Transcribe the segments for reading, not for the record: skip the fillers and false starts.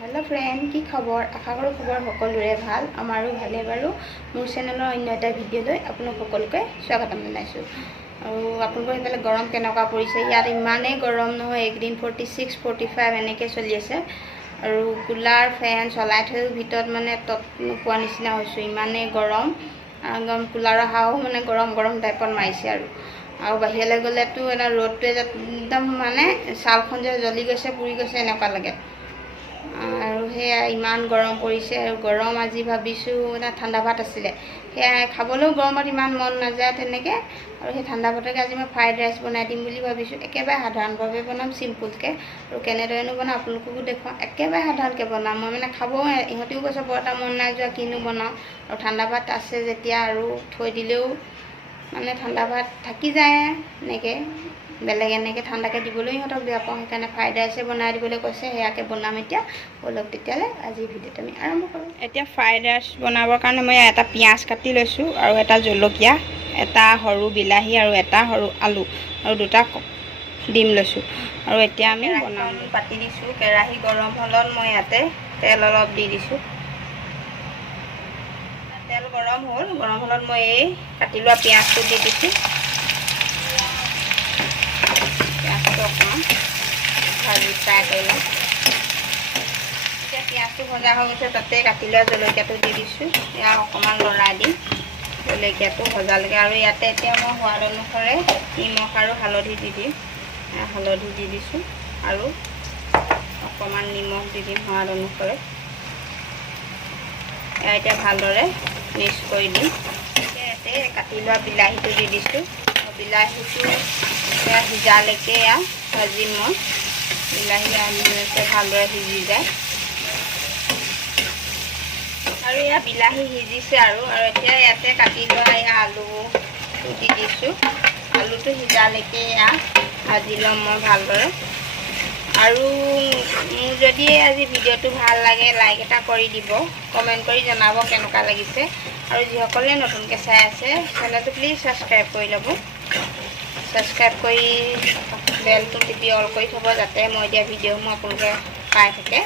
Hello friend की खबर आशा करूँ खबर सकलोरे भाल आमारो भाले बारू मोर चेनेलर अन्य एटा भिडिओ आपन सकलोके स्वागतम जनाइछो। और आपनलोকৰ हेफाले गरम केनेকুৱা পৰিছে ইয়াত ইমানেই গৰম নহয় একদিন 46 45 এনেকৈ চলি আছে আৰু কুলাৰ ফেন চলাই থৈ ভিতৰত মানে তত নোপোৱা নিচিনা হৈছে ইমানেই গৰম একদম কুলাৰৰ হাও মানে গৰম গৰম টাইপত মাৰিছে আৰু বাহিৰলৈ গ'লেতো এটা ৰ'দটোৱে একদম মানে ছালখন যে জ্বলি গৈছে পুৰি গৈছে এনেকুৱা লাগে আৰু হেয়া ইমান গৰম পৰিছে আৰু গৰম আজি ভাবিছো এটা ঠাণ্ডা ভাত আছিলে হেয়া খাবলৈও গৰমত ইমান মন নাযায় তেনেকৈ আৰু সেই ঠাণ্ডা ভাতকে আজি মই ফ্ৰাইড ৰাইচ বনাই দিম বুলি ভাবিছো একেবাৰে সাধাৰণভাৱে বনাম সিম্পলকৈ আৰু কেনেদৰেনো বনাম আপোনালোককো দেখুৱাম একেবাৰে সাধাৰণকৈ বনাম মই মানে খাব ইহঁতেও কৈছে বৰ এটা মন নাই যোৱা কিনো বনাওঁ আৰু ঠাণ্ডা ভাত আছে যেতিয়া আৰু থৈ দিলেও মানে ঠাণ্ডা ভাত থাকি যায় এনেকৈ বেলেগ এনেকৈ ঠাণ্ডাকৈ দিবলৈ ইহঁতক বেয়া পাওঁ সেইকাৰণে ফ্ৰাইড ৰাইচে বনাই দিবলৈ কৈছে সেয়াকে বনাম এতিয়া বলক তেতিয়ালৈ আজি ভিডিঅ'টো আমি আৰম্ভ কৰোঁ। এতিয়া ফ্ৰাইড ৰাইচ বনাবৰ কাৰণে মই এটা পিঁয়াজ কাটি লৈছোঁ আৰু এটা জলকীয়া এটা সৰু বিলাহী আৰু এটা সৰু আলু আৰু দুটা ডিম লৈছোঁ আৰু এতিয়া আমি বনাম পাতি দিছোঁ কেৰাহী গৰম হ'লত মই ইয়াতে তেল অলপ দি দিছোঁ তেল গৰম হ'লত মই এই কাটি লোৱা পিঁয়াজটো দি দিছোঁ অকণমান ভাজি ফ্ৰাই কৰি লওঁ এতিয়া পিঁয়াজটো ভজা হৈ গৈছে তাতে কাটি লোৱা জলকীয়াটো দি দিছোঁ এয়া অকণমান লৰাই দিম জলকীয়াটো ভজালৈকে আৰু ইয়াতে এতিয়া মই সোৱাদ অনুসাৰে নিমখ আৰু হালধি দি দিম হালধি দি দিছোঁ আৰু অকণমান নিমখ দি দিম সোৱাদ অনুসাৰে এয়া এতিয়া ভালদৰে মিক্স কৰি দিম ইয়াতে কাটি লোৱা বিলাহীটো দি দিছোঁ বিলাহীটো এয়া সিজালৈকে এয়া ভাজিম মই বিলাহী আলুতে ভালদৰে সিজি যায় আৰু এয়া বিলাহী সিজিছে আৰু এতিয়া ইয়াতে কাটি লোৱা এয়া আলুটো দি দিছোঁ আলুটো সিজালৈকে এয়া ভাজি ল'ম মই ভালদৰে আৰু মোৰ যদি আজি ভিডিঅ'টো ভাল লাগে লাইক এটা কৰি দিব কমেণ্ট কৰি জনাব কেনেকুৱা লাগিছে আৰু যিসকলে নতুনকৈ চাই আছে চেনেলটো প্লিজ ছাবস্ক্ৰাইব কৰি ল'ব সাবস্ক্ৰাইব কৰি বেলটো টিপি অল কৰি থব যাতে মই দিয়া ভিডিঅ'সমূহ আপোনালোকে পাই থাকে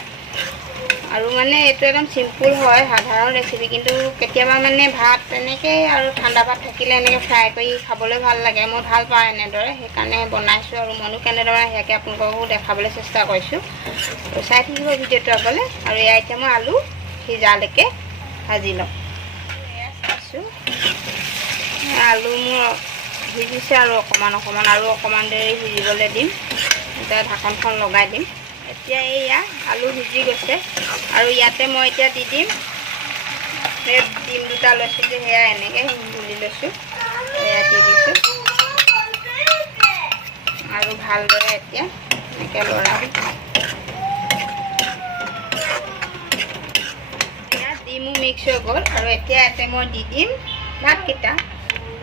আৰু মানে এইটো একদম সিম্পল হয় সাধাৰণ ৰেচিপি কিন্তু কেতিয়াবা মানে ভাত তেনেকৈ আৰু ঠাণ্ডা ভাত থাকিলে এনেকৈ ফ্ৰাই কৰি খাবলৈ ভাল লাগে মই ভাল পাওঁ এনেদৰে সেইকাৰণে বনাইছোঁ আৰু মইনো কেনেদৰে সেয়াকৈ আপোনালোককো দেখাবলৈ চেষ্টা কৰিছোঁ আৰু চাই থাকিব ভিডিঅ'টো আগলৈ আৰু এয়া এতিয়া মই আলু সিজালৈকে ভাজি লওঁ এয়া চাইছোঁ আলু মোৰ সিজিছে আৰু অকণমান আৰু অকণমান দেৰি সিজিবলৈ দিম এতিয়া ঢাকনখন লগাই দিম এতিয়া এয়া আলু সিজি গৈছে আৰু ইয়াতে মই এতিয়া দি দিম ডিম দুটা লৈছোঁ যে সেয়া এনেকৈ গুলি লৈছোঁ এয়া দি দিছোঁ আৰু ভালদৰে এতিয়া এনেকৈ লৰাম এয়া ডিমো মিক্স হৈ গ'ল আৰু এতিয়া ইয়াতে মই দি দিম ভাতকেইটা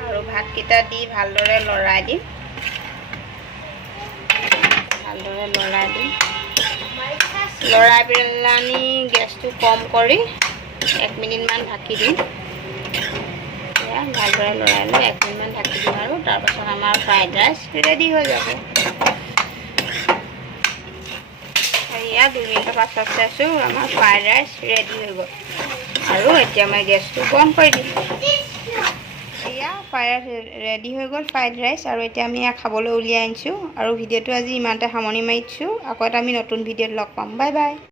আৰু ভাতকেইটা দি ভালদৰে লৰাই দিম লৰাই পেলানি গেছটো কম কৰি 1 মিনিটমান ঢাকি দিম এয়া ভালদৰে লৰাই লৈ 1 মিনিটমান ঢাকি দিম আৰু তাৰপাছত আমাৰ ফ্ৰাইড ৰাইচ ৰেডি হৈ যাব এয়া 2 মিনিটৰ পাছত চাইছোঁ আমাৰ ফ্ৰাইড ৰাইচ ৰেডি হৈ গ'ল আৰু এতিয়া মই গেছটো বন্ধ কৰি দিম ফ্ৰাইড ৰেডি হৈ গ'ল ফ্ৰাইড ৰাইচ আৰু এতিয়া আমি এয়া খাবলৈ উলিয়াই আনিছোঁ আৰু ভিডিঅ'টো আজি ইমানতে সামৰণি মাৰিছোঁ আকৌ এটা আমি নতুন ভিডিঅ'ত লগ পাম বাই বাই।